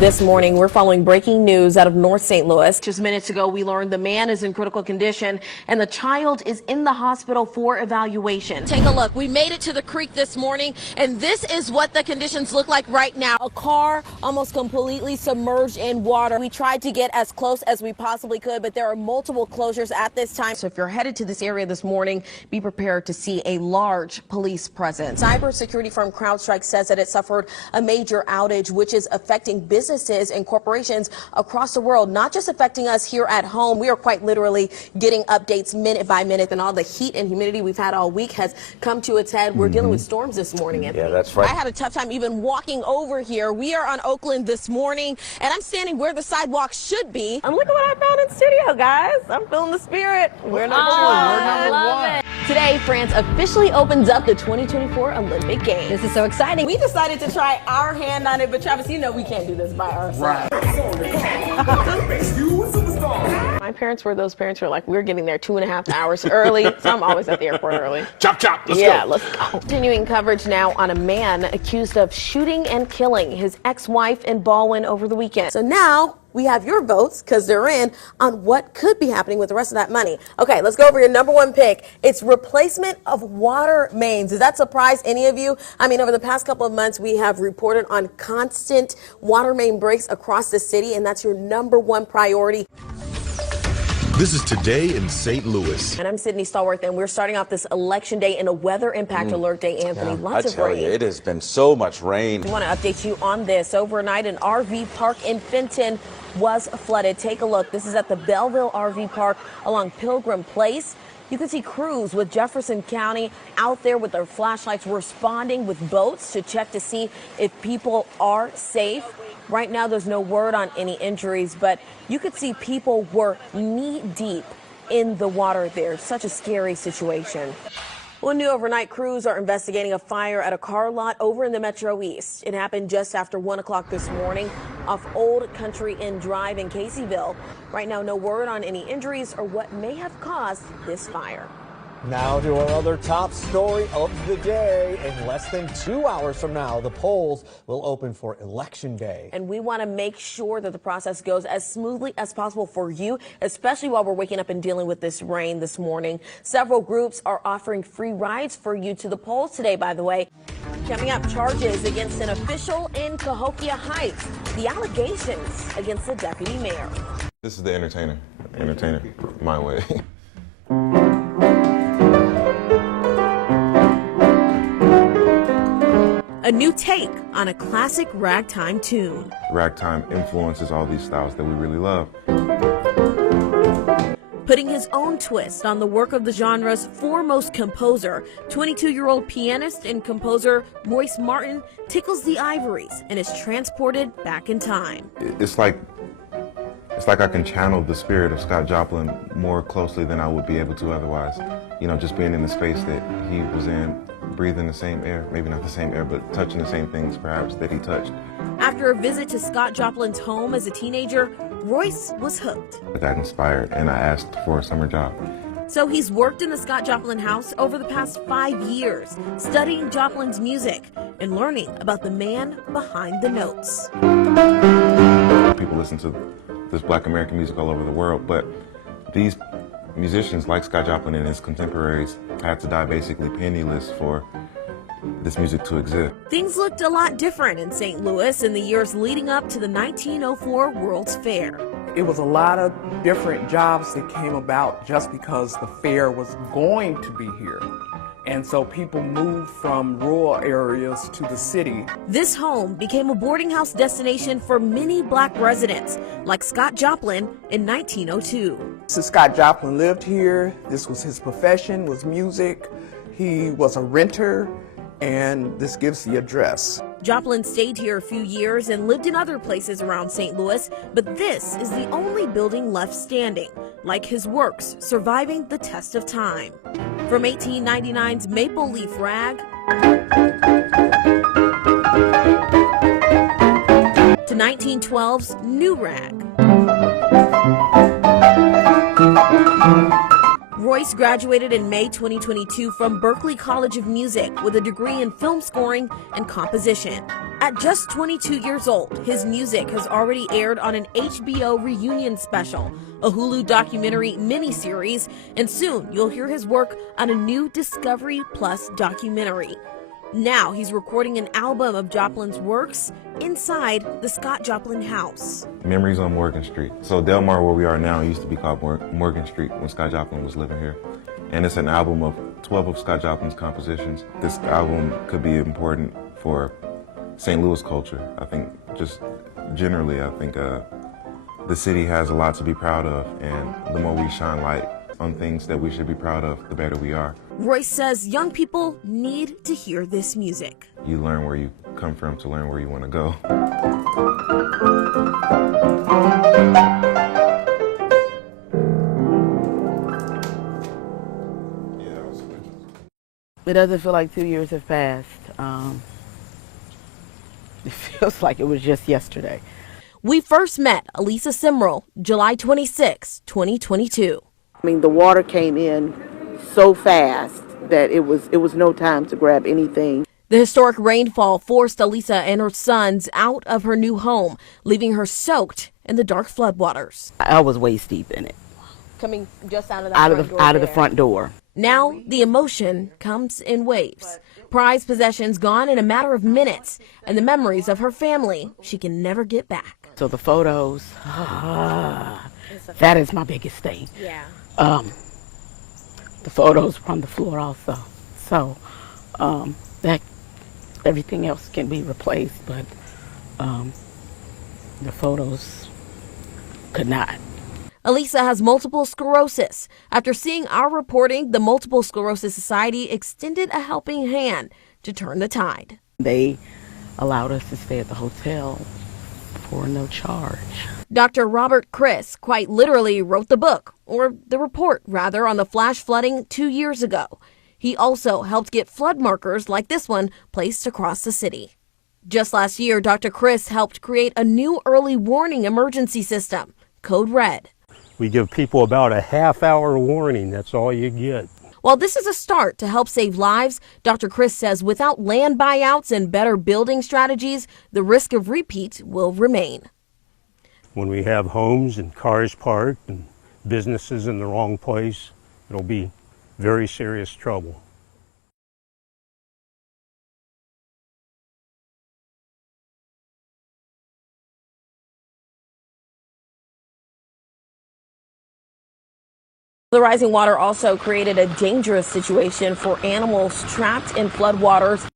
This morning, we're following breaking news out of North St. Louis. Just minutes ago, we learned the man is in critical condition and the child is in the hospital for evaluation. Take a look. We made it to the creek this morning, and this is what the conditions look like right now. A car almost completely submerged in water. We tried to get as close as we possibly could, but there are multiple closures at this time. So if you're headed to this area this morning, be prepared to see a large police presence. Cybersecurity firm CrowdStrike says that it suffered a major outage, which is affecting businesses and corporations across the world, not just affecting us here at home. We are quite literally getting updates minute by minute, and all the heat and humidity we've had all week has come to its head. We're dealing with storms this morning, Anthony. Yeah, that's right. I had a tough time even walking over here. We are on Oakland this morning, and I'm standing where the sidewalk should be. And look at what I found in studio, guys. I'm feeling the spirit. We're number one. I love it. Today, France officially opens up the 2024 Olympic Games. This is so exciting. We decided to try our hand on it, but Travis, you know we can't do this by ourselves. Right. My parents were those parents who are like, we're getting there 2.5 hours early, so I'm always at the airport early. Chop, chop, let's Yeah, go. let's go. Continuing coverage now on a man accused of shooting and killing his ex-wife in Baldwin over the weekend. So now we have your votes, because they're in, on what could be happening with the rest of that money. Okay, let's go over your number one pick. It's replacement of water mains. Does that surprise any of you? I mean, over the past couple of months, we have reported on constant water main breaks across the city, and that's your number one priority. This is Today in St. Louis. And I'm Sydney Stallworth, and we're starting off this election day in a weather impact alert day, Anthony. Lots of rain. I tell you, it has been so much rain. We want to update you on this. Overnight, an RV park in Fenton was flooded. Take a look. This is at the Belleville RV Park along Pilgrim Place. You can see crews with Jefferson County out there with their flashlights responding with boats to check to see if people are safe. Right now, there's no word on any injuries, but you could see people were knee deep in the water there. Such a scary situation. Well, new overnight crews are investigating a fire at a car lot over in the Metro East. It happened just after 1 o'clock this morning off Old Country Inn Drive in Caseyville. Right now, no word on any injuries or what may have caused this fire. Now to our other top story of the day. In less than 2 hours from now, the polls will open for Election Day. And we want to make sure that the process goes as smoothly as possible for you, especially while we're waking up and dealing with this rain this morning. Several groups are offering free rides for you to the polls today, by the way. Coming up, charges against an official in Cahokia Heights. The allegations against the deputy mayor. This is the entertainer my way. A new take on a classic ragtime tune. Ragtime influences all these styles that we really love. Putting his own twist on the work of the genre's foremost composer, 22-year-old pianist and composer Royce Martin tickles the ivories and is transported back in time. It's like I can channel the spirit of Scott Joplin more closely than I would be able to otherwise. You know, just being in the space that he was in, breathing the same air, maybe not the same air, but touching the same things perhaps that he touched. After a visit to Scott Joplin's home as a teenager, Royce was hooked. I got inspired and I asked for a summer job. So he's worked in the Scott Joplin house over the past 5 years, studying Joplin's music and learning about the man behind the notes. People listen to this Black American music all over the world, but these musicians like Scott Joplin and his contemporaries had to die basically penniless for this music to exist. Things looked a lot different in St. Louis in the years leading up to the 1904 World's Fair. It was a lot of different jobs that came about just because the fair was going to be here. And so people moved from rural areas to the city. This home became a boarding house destination for many Black residents, like Scott Joplin in 1902. So Scott Joplin lived here. This was his profession, was music. He was a renter, and this gives the address. Joplin stayed here a few years and lived in other places around St. Louis, but this is the only building left standing, like his works surviving the test of time. From 1899's maple leaf rag to 1912's new rag. Royce graduated in May 2022 from Berklee College of Music with a degree in film scoring and composition. At just 22 years old, his music has already aired on an HBO reunion special, a Hulu documentary miniseries, and soon you'll hear his work on a new Discovery Plus documentary. Now he's recording an album of Joplin's works inside the Scott Joplin house. Memories on Morgan Street. So Delmar, where we are now, used to be called Morgan Street when Scott Joplin was living here. And it's an album of 12 of Scott Joplin's compositions. This album could be important for St. Louis culture. I think just generally, I think the city has a lot to be proud of, and the more we shine light on things that we should be proud of, the better we are. Royce says young people need to hear this music. You learn where you come from to learn where you want to go. It doesn't feel like 2 years have passed. It feels like it was just yesterday. We first met Elisa Simrel July 26, 2022. I mean, the water came in so fast that it was no time to grab anything. The historic rainfall forced Elisa and her sons out of her new home, leaving her soaked in the dark floodwaters. I was waist deep in it. Coming just out of the the front door. Now the emotion comes in waves. Prized possessions gone in a matter of minutes, and the memories of her family she can never get back. So the photos, that is my biggest thing. Yeah. The photos were on the floor also. So that everything else can be replaced, but the photos could not. Elisa has multiple sclerosis. After seeing our reporting, the Multiple Sclerosis Society extended a helping hand to turn the tide. They allowed us to stay at the hotel for no charge. Dr. Robert Chris quite literally wrote the book, or the report rather, on the flash flooding 2 years ago. He also helped get flood markers like this one placed across the city. Just last year, Dr. Chris helped create a new early warning emergency system, Code Red. We give people about a half-hour warning. That's all you get. While this is a start to help save lives, Dr. Chris says without land buyouts and better building strategies, the risk of repeat will remain. When we have homes and cars parked and businesses in the wrong place, it'll be very serious trouble. The rising water also created a dangerous situation for animals trapped in floodwaters.